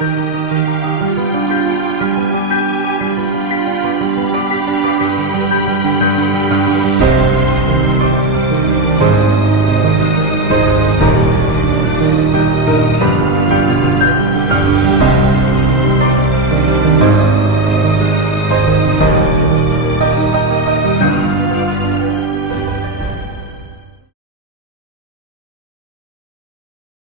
Música